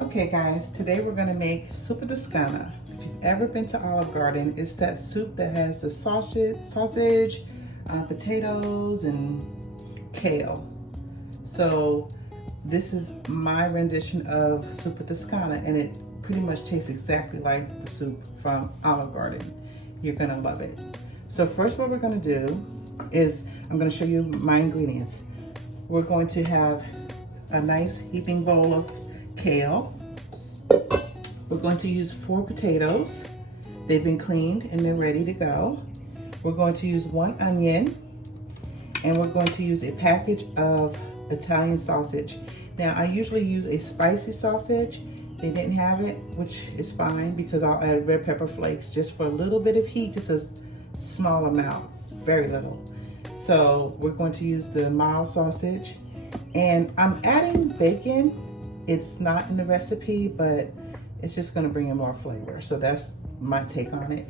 Okay guys, today we're gonna make Zuppa Toscona. If you've ever been to Olive Garden, it's that soup that has the sausage, potatoes, and kale. So this is my rendition of Zuppa Toscona, and it pretty much tastes exactly like the soup from Olive Garden. You're gonna love it. So first what we're gonna do is, I'm gonna show you my ingredients. We're going to have a nice heaping bowl of kale. We're going to use 4 potatoes. They've been cleaned and they're ready to go. We're going to use 1 onion, and we're going to use a package of Italian sausage. Now I usually use a spicy sausage. They didn't have it, which is fine because I'll add red pepper flakes just for a little bit of heat, just a small amount, very little. So we're going to use the mild sausage, and I'm adding bacon. It's not in the recipe, but it's just gonna bring in more flavor. So that's my take on it.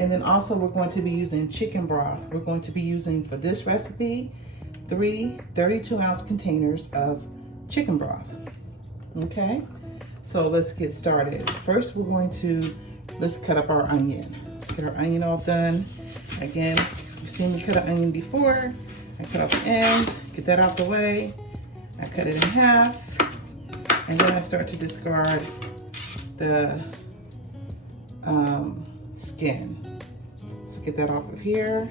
And then also we're going to be using chicken broth. We're going to be using, for this recipe, 3 32-ounce containers of chicken broth. Okay, so let's get started. First let's cut up our onion. Let's get our onion all done. Again, you've seen me cut an onion before. I cut off the end, get that out the way. I cut it in half, and then I start to discard the skin. Let's get that off of here.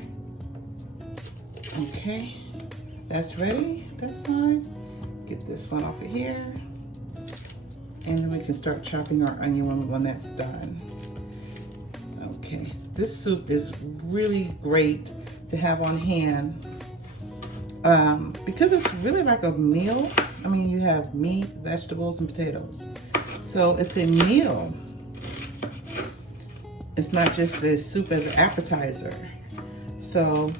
Okay, that's ready, that's fine. Get this one off of here. And then we can start chopping our onion when that's done. Okay, this soup is really great to have on hand because it's really like a meal. I mean, you have meat, vegetables, and potatoes. So it's a meal. It's not just a soup as an appetizer. So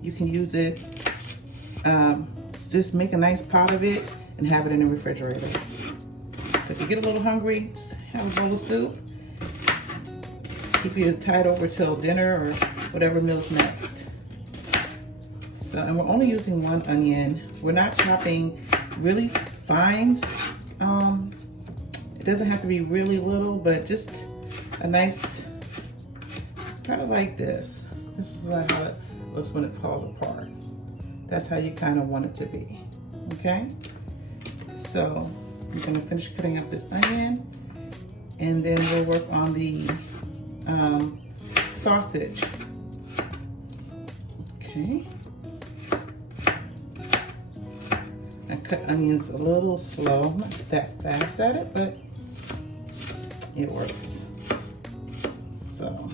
you can use it, just make a nice pot of it and have it in the refrigerator. So if you get a little hungry, just have a bowl of soup. Keep you tied over till dinner or whatever meal's next. So, and we're only using 1 onion. We're not chopping really fine. It doesn't have to be really little, but just a nice, kind of like this. This is how it looks when it falls apart. That's how you kind of want it to be, okay? So I'm gonna finish cutting up this onion, and then we'll work on the sausage. Okay. I cut onions a little slow, not that fast at it, but it works. So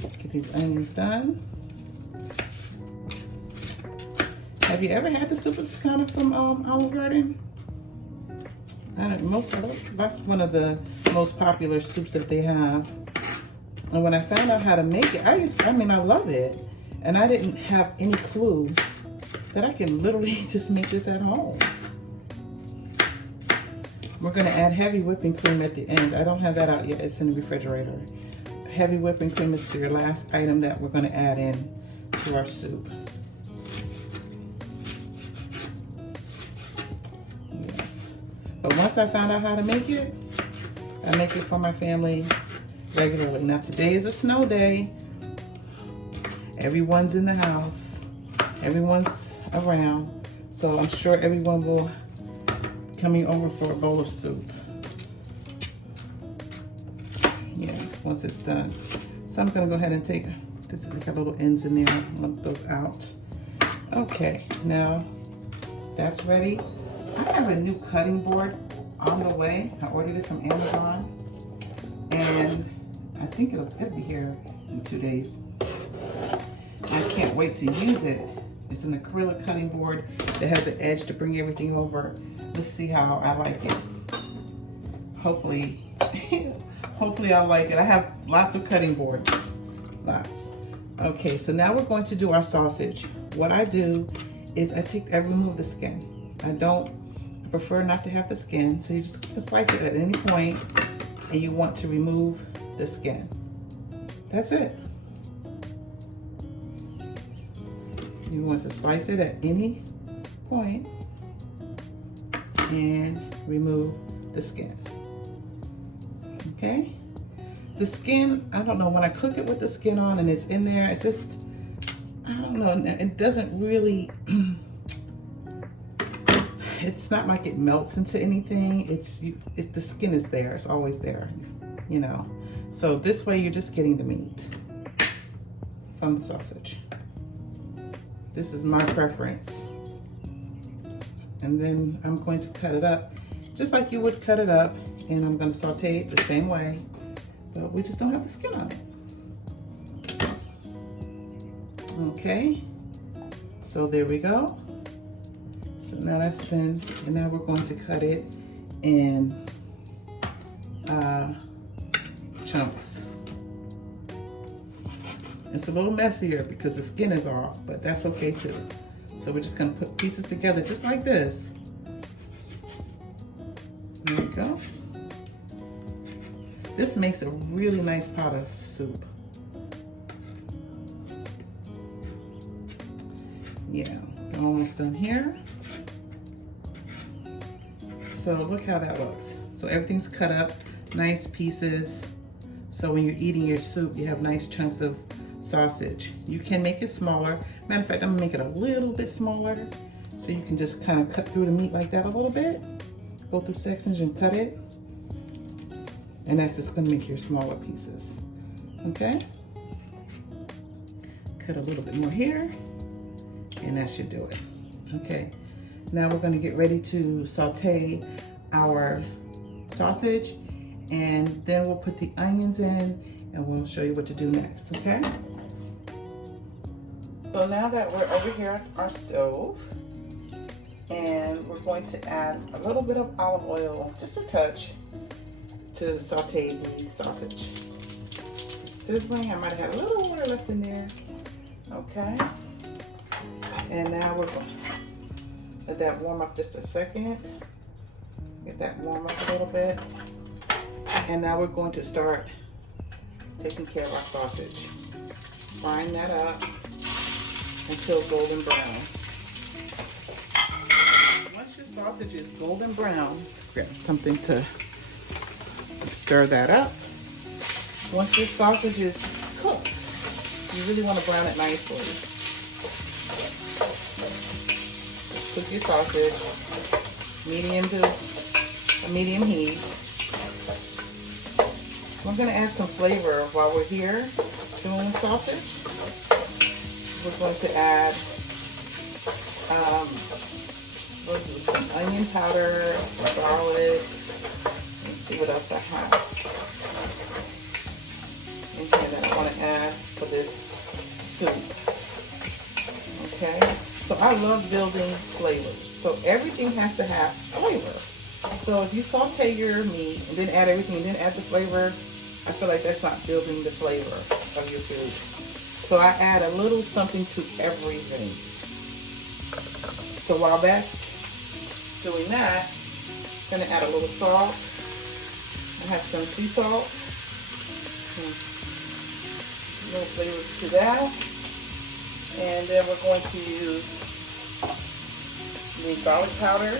get these onions done. Have you ever had the Zuppa Toscona from Olive Garden? That's one of the most popular soups that they have. And when I found out how to make it, I love it. And I didn't have any clue that I can literally just make this at home. We're gonna add heavy whipping cream at the end. I don't have that out yet, it's in the refrigerator. Heavy whipping cream is your last item that we're gonna add in to our soup. Yes. But once I found out how to make it, I make it for my family regularly. Now today is a snow day. Everyone's in the house. Everyone's around. So I'm sure everyone will be coming over for a bowl of soup. Yes, once it's done. So I'm gonna go ahead and take, this is got little ends in there, lump those out. Okay, now that's ready. I have a new cutting board on the way. I ordered it from Amazon, and I think it'll be here in 2 days. I can't wait to use it. It's an acrylic cutting board that has an edge to bring everything over. Let's see how I like it. Hopefully, hopefully I'll like it. I have lots of cutting boards, lots. Okay, so now we're going to do our sausage. What I do is I remove the skin. I prefer not to have the skin, so you just slice it at any point, and you want to remove the skin. That's it. You want to slice it at any point and remove the skin. okay? The skin, I don't know, when I cook it with the skin on and it's in there, it's just, I don't know, it doesn't really, it's not like it melts into anything. The skin is there, it's always there, you know. So this way you're just getting the meat from the sausage. This is my preference. And then I'm going to cut it up just like you would cut it up, and I'm going to saute it the same way, but we just don't have the skin on it. Okay, so there we go. So now that's been, and now we're going to cut it in chunks. It's a little messier because the skin is off, but that's okay too. So we're just gonna put pieces together just like this. There we go. This makes a really nice pot of soup. Yeah, we're almost done here. So look how that looks. So everything's cut up, nice pieces. So when you're eating your soup, you have nice chunks of sausage. You can make it smaller. Matter of fact, I'm gonna make it a little bit smaller so you can just kind of cut through the meat like that a little bit. Go through sections and cut it. And that's just gonna make your smaller pieces. Okay? Cut a little bit more here, and that should do it. Okay, now we're gonna get ready to saute our sausage, and then we'll put the onions in, and we'll show you what to do next, okay? So now that we're over here at our stove, and we're going to add a little bit of olive oil, just a touch, to saute the sausage. It's sizzling. I might have had a little water left in there. Okay. And now we're going to let that warm up just a second. Get that warm up a little bit. And now we're going to start taking care of our sausage. Frying that up until golden brown. Once your sausage is golden brown, let's grab something to stir that up. Once your sausage is cooked, you really want to brown it nicely. Cook your sausage, medium to a medium heat. We're going to add some flavor while we're here doing the sausage. We're going to add some onion powder, garlic. Let's see what else I have in here that I want to add for this soup. Okay, so I love building flavors. So everything has to have flavor. So if you saute your meat and then add everything and then add the flavor, I feel like that's not building the flavor of your food. So I add a little something to everything. So while that's doing that, I'm gonna add a little salt. I have some sea salt. A little flavor to that. And then we're going to use the garlic powder.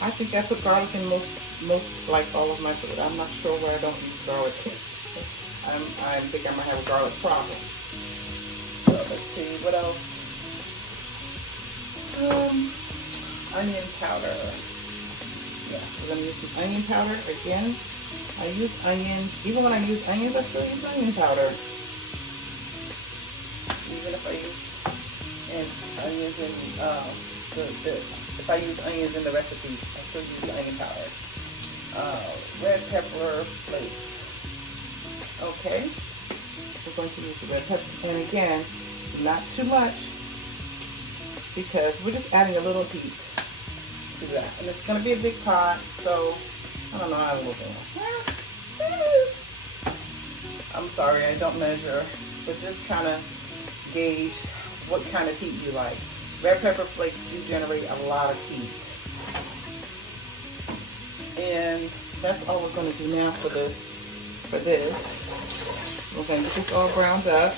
I think I put garlic in most like all of my food. I'm not sure where I don't use garlic. I think I might have a garlic problem. So let's see, what else? Onion powder. Yeah, we're gonna use some onion powder again. I use onion, even when I use onions, I still use onion powder. Even if I use onions in if I use onions in the recipe, I still use onion powder. Red pepper flakes. Okay, we're going to use the red pepper, and again, not too much, because we're just adding a little heat to that, and it's going to be a big pot, so I don't know how to look at it. I'm sorry, I don't measure, but just kind of gauge what kind of heat you like. Red pepper flakes do generate a lot of heat, and that's all we're going to do now for this. We're going to get this all browned up.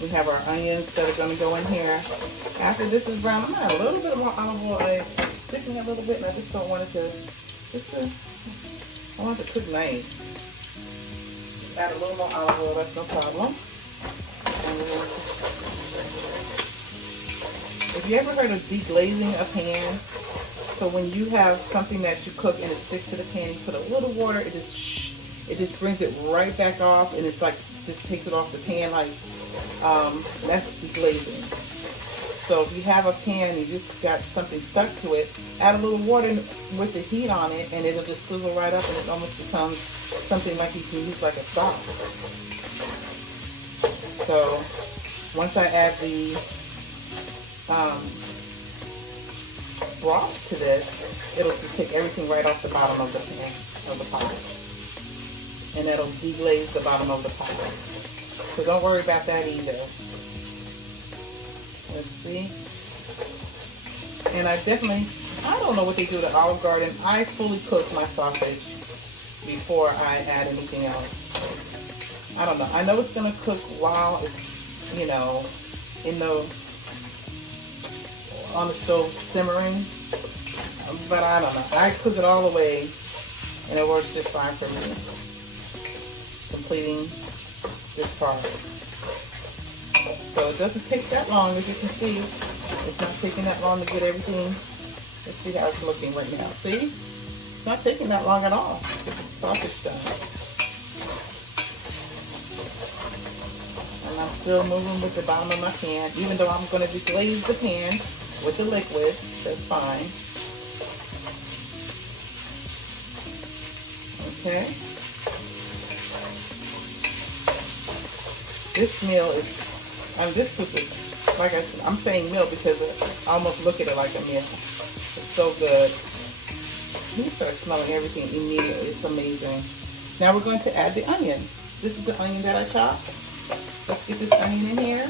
We have our onions that are going to go in here. After this is brown, I'm gonna add a little bit more olive oil. I'm sticking a little bit, and I just don't want it to, I want it to cook nice. Add a little more olive oil, that's no problem. And if you ever heard of deglazing a pan, so when you have something that you cook and it sticks to the pan, you put a little water, it just brings it right back off, and it's like, just takes it off the pan, like, that's deglazing. So if you have a pan and you just got something stuck to it, add a little water with the heat on it, and it'll just sizzle right up, and it almost becomes something like you can use like a stock. So once I add the broth to this, it'll just take everything right off the bottom of the pan, of the pot. And that'll deglaze the bottom of the pot. So don't worry about that either. Let's see. And I don't know what they do at Olive Garden. I fully cook my sausage before I add anything else. I don't know. I know it's gonna cook while it's, you know, on the stove simmering, but I don't know. I cook it all the way, and it works just fine for me. Completing this part. So it doesn't take that long, as you can see. It's not taking that long to get everything. Let's see how it's looking right now. See? It's not taking that long at all to get the sausage done. And I'm still moving with the bottom of my pan, even though I'm going to deglaze the pan with the liquid. That's fine. Okay. This meal is, this soup is, like I'm saying meal because I almost look at it like a meal. It's so good. You start smelling everything immediately. It's amazing. Now we're going to add the onion. This is the onion that I chopped. Let's get this onion in here.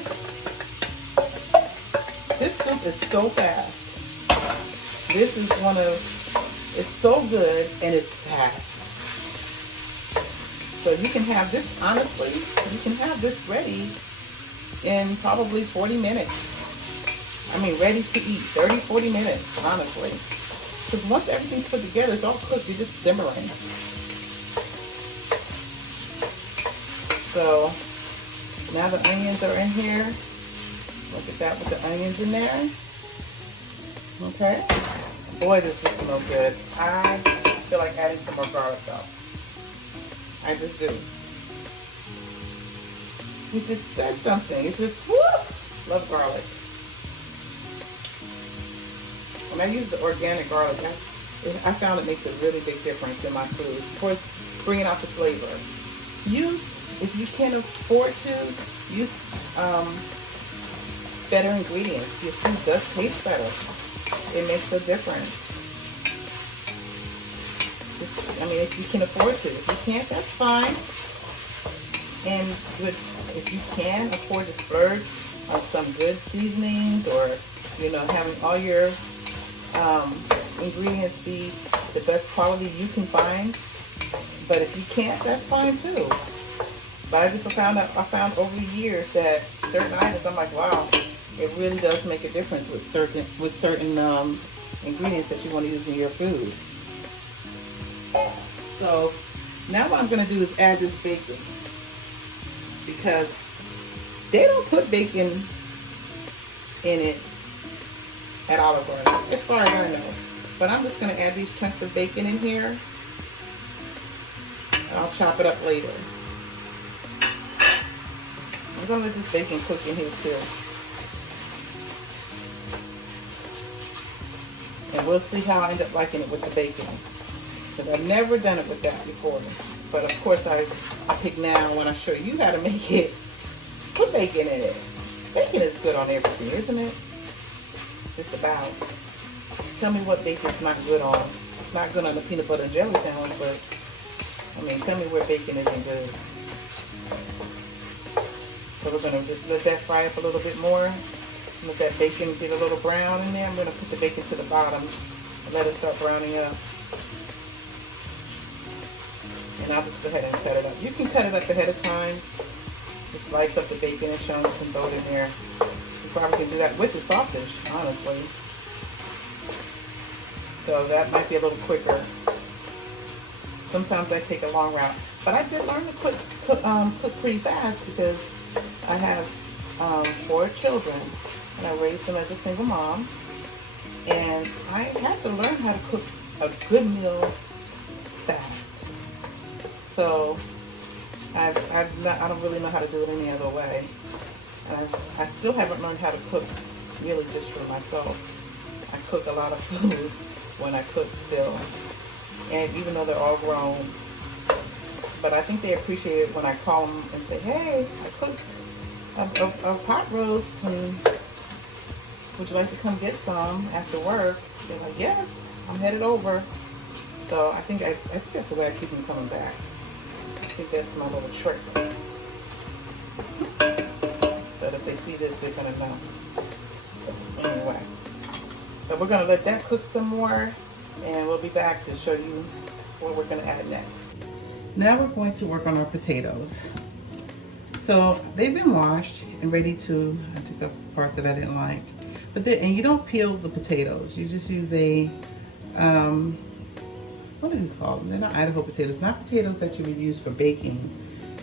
This soup is so fast. This is it's so good and it's fast. So you can have this, honestly, you can have this ready in probably 40 minutes. I mean, ready to eat, 30, 40 minutes, honestly. Because once everything's put together, it's all cooked, you're just simmering. So now the onions are in here. Look at that with the onions in there. Okay. Boy, does this smell good. I feel like adding some more garlic though. I just do. It just said something. It just, whoo, love garlic. When I use the organic garlic, I found it makes a really big difference in my food. Of course, bringing out the flavor. If you can afford to, use better ingredients. Your food does taste better. It makes a difference. If you can afford to. If you can't, that's fine. And if you can afford to splurge on some good seasonings, or having all your ingredients be the best quality you can find. But if you can't, that's fine too. But I just found over the years that certain items, I'm like, wow, it really does make a difference with certain ingredients that you want to use in your food. So now what I'm going to do is add this bacon, because they don't put bacon in it at Olive Garden, as far as I know. But I'm just going to add these chunks of bacon in here. I'll chop it up later. I'm going to let this bacon cook in here too. And we'll see how I end up liking it with the bacon. Because I've never done it with that before. But of course I pick now, when I show you how to make it, put bacon in it. Bacon is good on everything, isn't it? Just about. Tell me what bacon's not good on. It's not good on the peanut butter and jelly sandwich, but tell me where bacon isn't good. So we're going to just let that fry up a little bit more. Let that bacon get a little brown in there. I'm going to put the bacon to the bottom and let it start browning up. And I'll just go ahead and cut it up. You can cut it up ahead of time. Just slice up the bacon and chunks and throw it in there. You probably can do that with the sausage, honestly. So that might be a little quicker. Sometimes I take a long route, but I did learn to cook pretty fast because I have 4 children and I raised them as a single mom, and I had to learn how to cook a good meal fast. So I don't really know how to do it any other way. And I still haven't learned how to cook really just for myself. I cook a lot of food when I cook still, and even though they're all grown, but I think they appreciate it when I call them and say, hey, I cooked a pot roast, and would you like to come get some after work? They're like, yes, I'm headed over. So I think that's the way I keep them coming back. I think that's my little trick. But if they see this, they're gonna know. So anyway, but we're gonna let that cook some more, and we'll be back to show you what we're gonna add next. Now we're going to work on our potatoes. So they've been washed and ready to, I took up the part that I didn't like. But and you don't peel the potatoes. You just use a, what are these called? They're not Idaho potatoes, not potatoes that you would use for baking.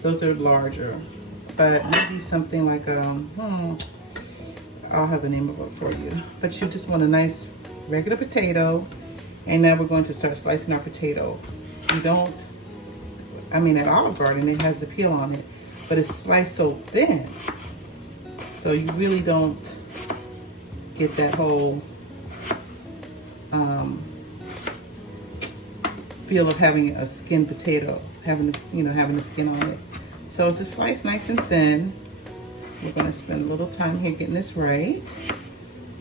Those are larger. But maybe something like, I'll have a name of it for you. But you just want a nice regular potato. And now we're going to start slicing our potato. You don't, I mean at Olive Garden it has the peel on it, but it's sliced so thin. So you really don't get that whole feel of having a skinned potato, having the skin on it. So it's a slice nice and thin. We're going to spend a little time here getting this right,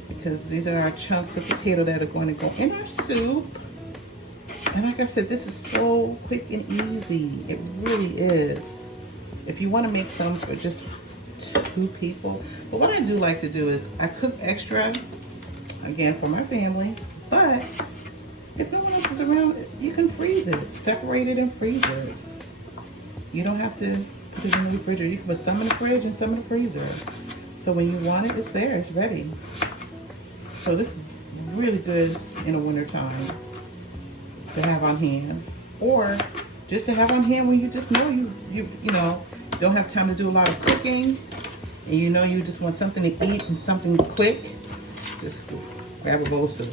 because these are our chunks of potato that are going to go in our soup. And like I said, this is so quick and easy. It really is. If you want to make some for just 2 people. But what I do like to do is I cook extra, again, for my family. But if no one else is around, you can freeze it. Separate it and freeze it. You don't have to put it in the refrigerator. You can put some in the fridge and some in the freezer. So when you want it, it's there. It's ready. So this is really good in the winter time to have on hand, or just to have on hand when you just know you don't have time to do a lot of cooking, and you know you just want something to eat and something quick. Just grab a bowl of soup.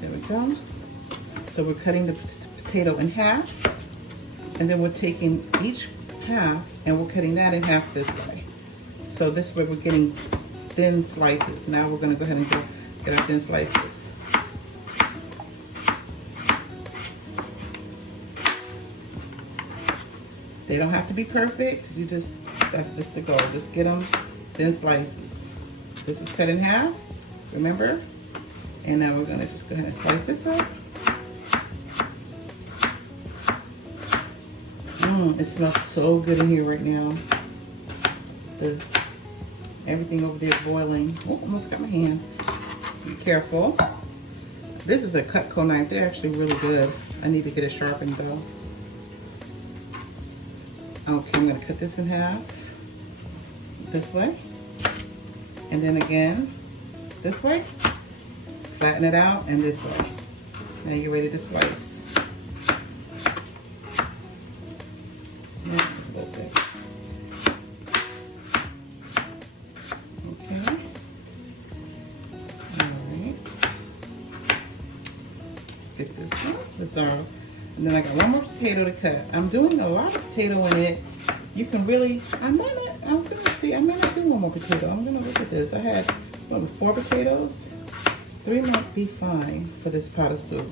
There we go. So we're cutting the potato in half, and then we're taking each half and we're cutting that in half this way. So this way we're getting thin slices. Now we're going to go ahead and get our thin slices. They don't have to be perfect. That's just the goal. Just get them thin slices. This is cut in half, remember? And now we're going to just go ahead and slice this up. It smells so good in here right now. Everything over there boiling. Oh, almost got my hand. Be careful. This is a Cutco knife. They're actually really good. I need to get it sharpened though. Okay, I'm going to cut this in half. This way. And then again, this way. Flatten it out, and this way. Now you're ready to slice. And then I got one more potato to cut. I'm doing a lot of potato in it. You can really, I might not do one more potato. I'm gonna look at this. I had 4 potatoes. 3 might be fine for this pot of soup.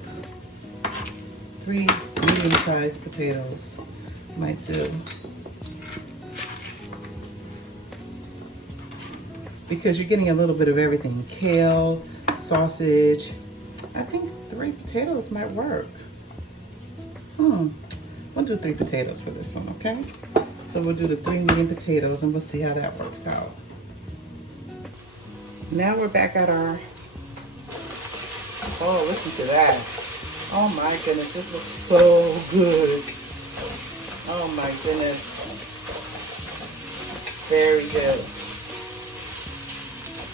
3 medium-sized potatoes might do. Because you're getting a little bit of everything. Kale, sausage. I think 3 potatoes might work. We'll do 3 potatoes for this one, okay? So we'll do the 3 medium potatoes and we'll see how that works out. Now we're back at our, oh, listen to that. Oh my goodness, this looks so good. Oh my goodness. Very good.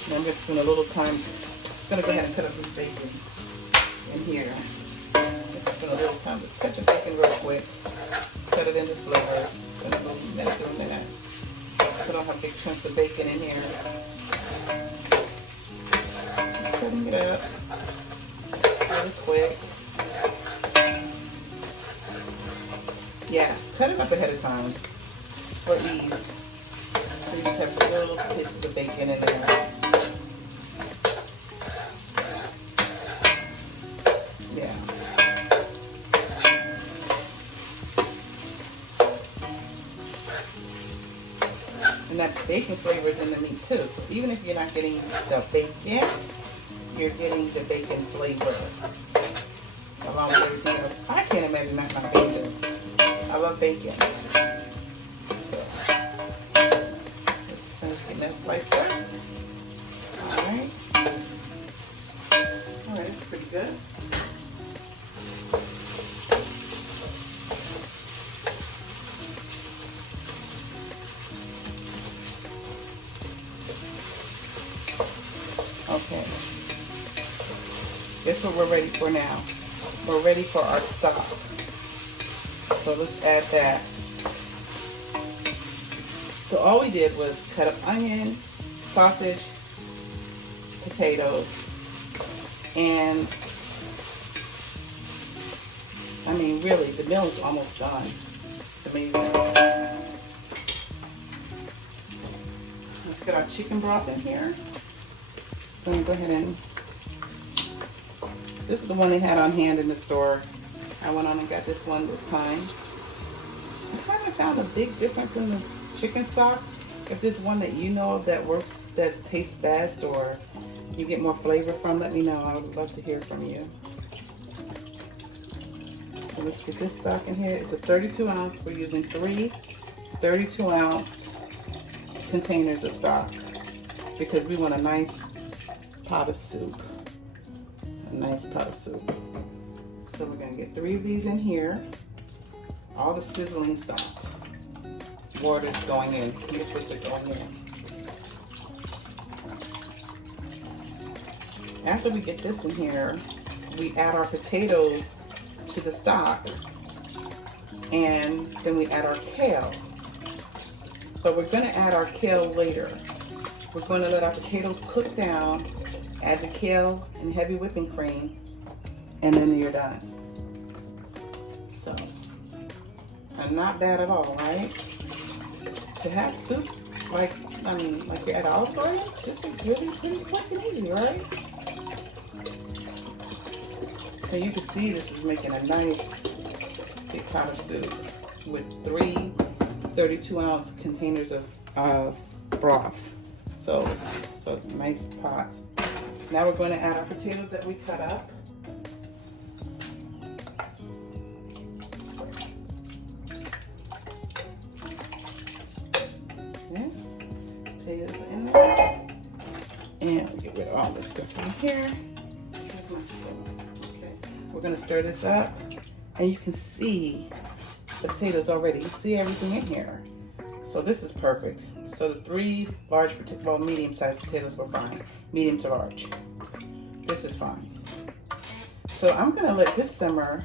And I'm going to spend a little time. I'm going to go ahead and cut up this bacon in here. Just spend a little time. Just cut the bacon real quick. Cut it into slivers. Gonna go minute to a minute. So I don't have big chunks of bacon in here. Just cutting it up really quick. Yeah, cut it up ahead of time for ease. So you just have little pieces of bacon in there. Yeah. And that bacon flavor is in the meat too. So even if you're not getting the bacon, you're getting the bacon flavor along with everything else. I can't imagine not bacon. I love bacon. So let's finish getting that sliced up. Alright. Alright, that's pretty good. Okay. Guess what we're ready for now? We're ready for our stock. So let's add that. So all we did was cut up onion, sausage, potatoes, and I mean really the meal is almost done. It's amazing. Let's get our chicken broth in here. I'm going to go ahead and, this is the one they had on hand in the store. I went on and got this one this time. I haven't found a big difference in the chicken stock. If there's one that you know of that works, that tastes best, or you get more flavor from, let me know. I would love to hear from you. So let's get this stock in here. It's a 32 ounce. We're using 3 32 ounce containers of stock because we want a nice pot of soup. A nice pot of soup. So we're going to get 3 of these in here. All the sizzling stopped. Water's going in. Liquids are going in. After we get this in here, we add our potatoes to the stock, and then we add our kale. But we're going to add our kale later. We're going to let our potatoes cook down, add the kale and heavy whipping cream, and then you're done. So, and not bad at all, right? To have soup, like you're at Olive Garden, this is really pretty quick and easy, right? And you can see this is making a nice big pot of soup with 3 32 ounce containers of broth. So it's a nice pot. Now we're going to add our potatoes that we cut up. Okay. Potatoes are in there. And we get rid of all this stuff in here. Okay. We're going to stir this up. And you can see the potatoes already. You see everything in here. So this is perfect. So the 3 large, well, medium-sized potatoes were fine. Medium to large. This is fine. So I'm going to let this simmer.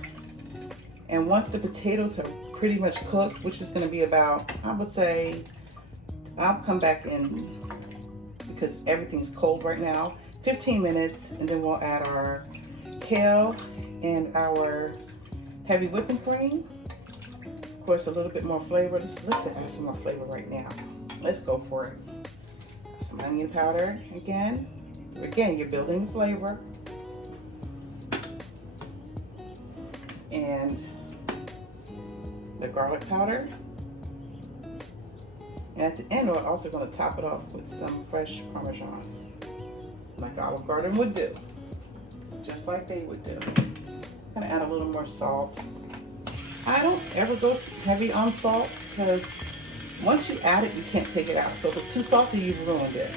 And once the potatoes are pretty much cooked, which is going to be about, I would say, I'll come back in because everything's cold right now. 15 minutes, and then we'll add our kale and our heavy whipping cream. Of course, a little bit more flavor. Let's add some more flavor right now. Let's go for it. Some onion powder again. Again, you're building the flavor. And the garlic powder. And at the end, we're also going to top it off with some fresh Parmesan, like Olive Garden would do. Just like they would do. I'm going to add a little more salt. I don't ever go heavy on salt because once you add it, you can't take it out. So if it's too salty, you've ruined it.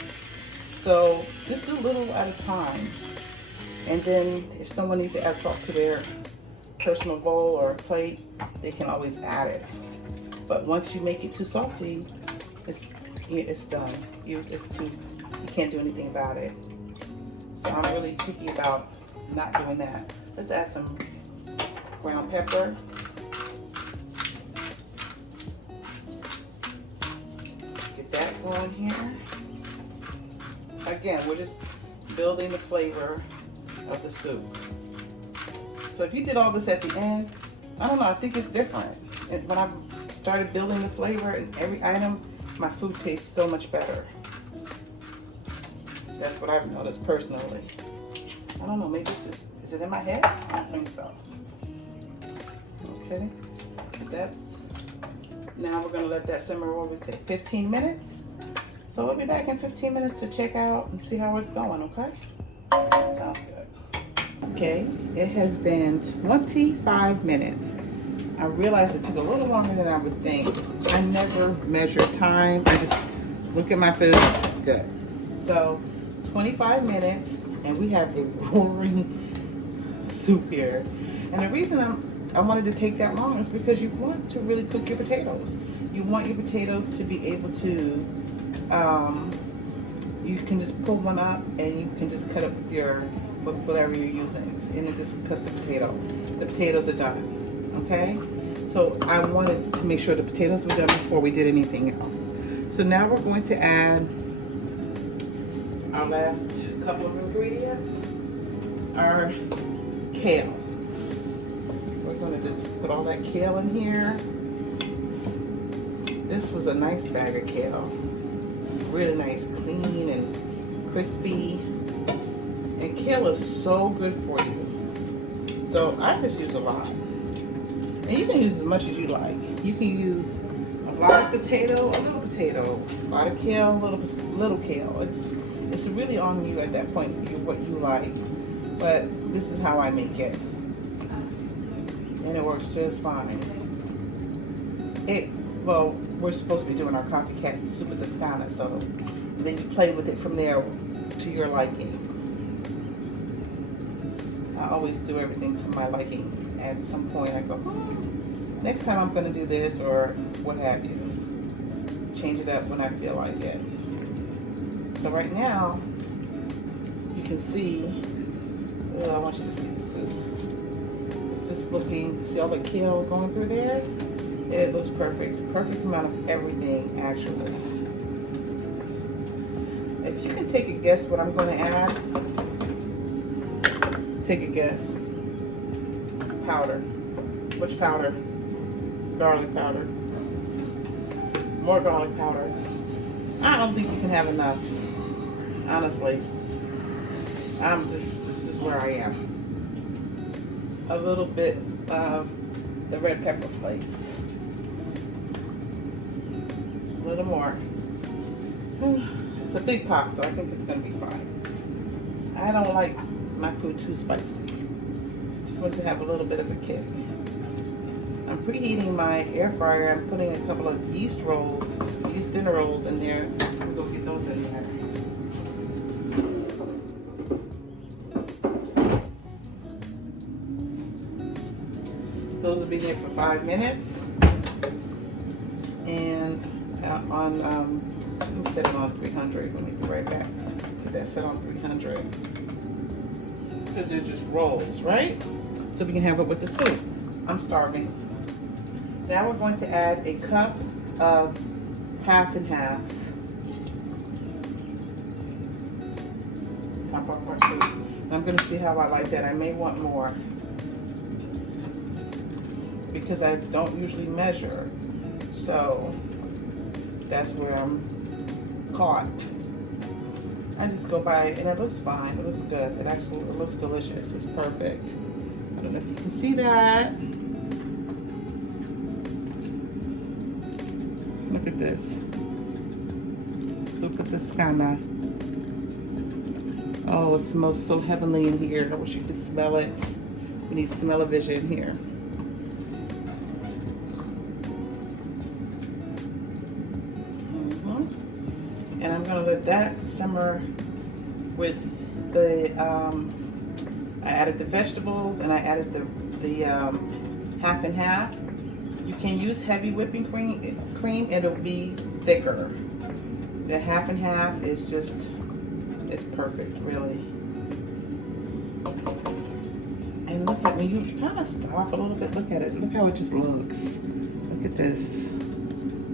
So just do a little at a time. And then if someone needs to add salt to their personal bowl or plate, they can always add it. But once you make it too salty, it's, it's done. You can't do anything about it. So I'm really picky about not doing that. Let's add some ground pepper. Get that going here. Again, we're just building the flavor of the soup. So if you did all this at the end, I don't know, I think it's different. And when I started building the flavor in every item, my food tastes so much better. That's what I've noticed personally. I don't know, maybe is it in my head? I don't think so. Okay, now we're gonna let that simmer over, say 15 minutes. So we'll be back in 15 minutes to check out and see how it's going, okay? Sounds good. Okay, it has been 25 minutes. I realized it took a little longer than I would think. I never measure time. I just look at my food, it's good. So 25 minutes, and we have a roaring soup here. And the reason I wanted to take that long is because you want to really cook your potatoes. You want your potatoes to be able to, you can just pull one up and you can just cut up with whatever you're using, and it just cuts the potato. The potatoes are done, okay? So I wanted to make sure the potatoes were done before we did anything else. So now we're going to add our last couple of ingredients, our kale. We're going to just put all that kale in here. This was a nice bag of kale. Really nice, clean and crispy. And kale is so good for you. So I just use a lot. And you can use as much as you like. You can use a lot of potato, a little potato, a lot of kale, a little kale. It's really on you at that point, what you like. But this is how I make it. And it works just fine. Well, we're supposed to be doing our CopyCat Zuppa Toscona, so then you play with it from there to your liking. I always do everything to my liking. At some point I go, next time I'm going to do this, or what have you. Change it up when I feel like it. So right now, you can see, I want you to see the soup. It's just looking, see all the kale going through there? It looks perfect. Perfect amount of everything, actually. If you can take a guess what I'm going to add, take a guess. Powder. Which powder? Garlic powder. More garlic powder. I don't think you can have enough. Honestly. This is where I am. A little bit of the red pepper flakes. A little more. It's a big pot, so I think it's going to be fine. I don't like my food too spicy. Just want to have a little bit of a kick. I'm preheating my air fryer. I'm putting a couple of yeast dinner rolls in there. I'm going to get those in there. Those will be there for 5 minutes. And let me set it on 300. Let me be right back. Get that set on 300. Because they're just rolls, right? So we can have it with the soup. I'm starving. Now we're going to add a cup of half and half. Top off our soup. And I'm going to see how I like that. I may want more, because I don't usually measure. So that's where I'm caught. I just go by it and it looks fine. It looks good. It looks delicious. It's perfect. I don't know if you can see that. Look at this. Zuppa Toscona. Oh, it smells so heavenly in here. I wish you could smell it. We need smell-o-vision here. And I'm going to let that simmer with the, I added the vegetables and I added the half and half. You can use heavy whipping cream, it'll be thicker. The half and half is just, it's perfect, really. And look at, when you kind of stop a little bit, look at it. Look how it just looks. Look at this.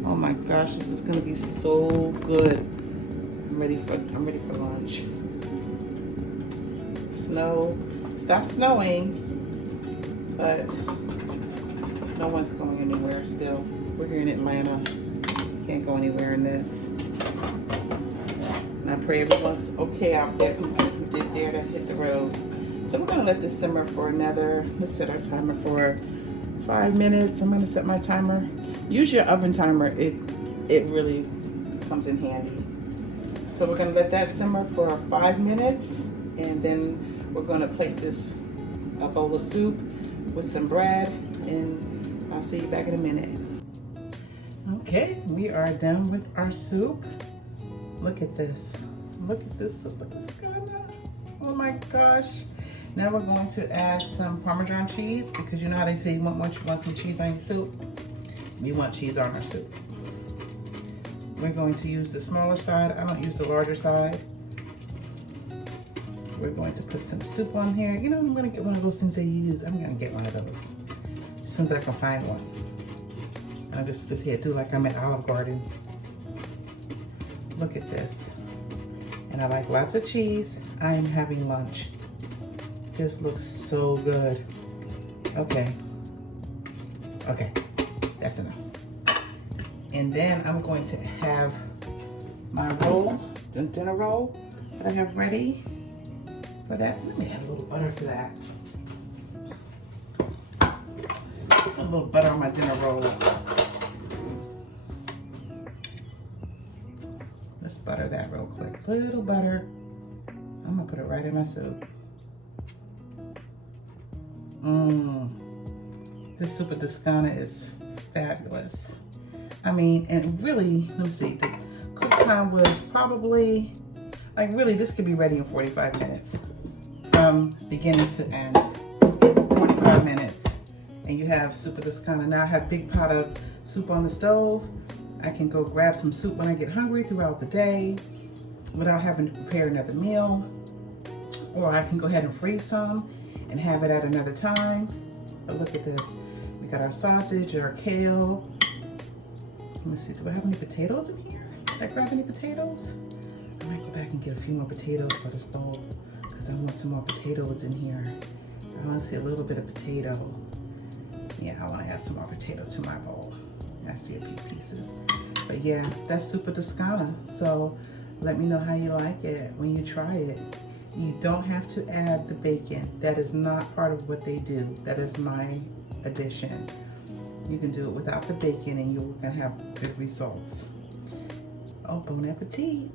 Oh my gosh, this is gonna be so good. I'm ready for lunch. Snow, stop snowing, but no one's going anywhere still. We're here in Atlanta. Can't go anywhere in this. And I pray everyone's okay out there who did dare to hit the road. So we're gonna let this simmer for another, let's set our timer for 5 minutes. I'm gonna set my timer. Use your oven timer, it really comes in handy. So we're gonna let that simmer for 5 minutes, and then we're gonna plate this a bowl of soup with some bread, and I'll see you back in a minute. Okay, we are done with our soup. Look at this. Look at this Zuppa Toscona. Oh my gosh. Now we're going to add some Parmesan cheese, because you know how they say you want some cheese on your soup? We want cheese on our soup. We're going to use the smaller side. I don't use the larger side. We're going to put some soup on here. You know, I'm gonna get one of those things that you use. I'm gonna get one of those as soon as I can find one. I'll just sit here, do like I'm at Olive Garden. Look at this. And I like lots of cheese. I am having lunch. This looks so good. Okay. Okay, that's enough. And then I'm going to have my roll, dinner roll that I have ready for that. Let me add a little butter to that. A little butter on my dinner roll. Let's butter that real quick. A little butter. I'm gonna put it right in my soup. This Zuppa Toscana is fabulous. I mean, and really, let me see, the cook time was probably, like really, this could be ready in 45 minutes. From beginning to end, 45 minutes. And you have Zuppa Toscana. Now I have a big pot of soup on the stove. I can go grab some soup when I get hungry throughout the day without having to prepare another meal. Or I can go ahead and freeze some and have it at another time. But look at this. We got our sausage, our kale. Let me see, do I have any potatoes in here? Did I grab any potatoes? I might go back and get a few more potatoes for this bowl, because I want some more potatoes in here. I want to see a little bit of potato. Yeah, I want to add some more potato to my bowl. I see a few pieces. But yeah, that's Zuppa Toscana. So let me know how you like it when you try it. You don't have to add the bacon. That is not part of what they do. That is my addition. You can do it without the bacon and you're gonna have good results. Oh, bon appetit.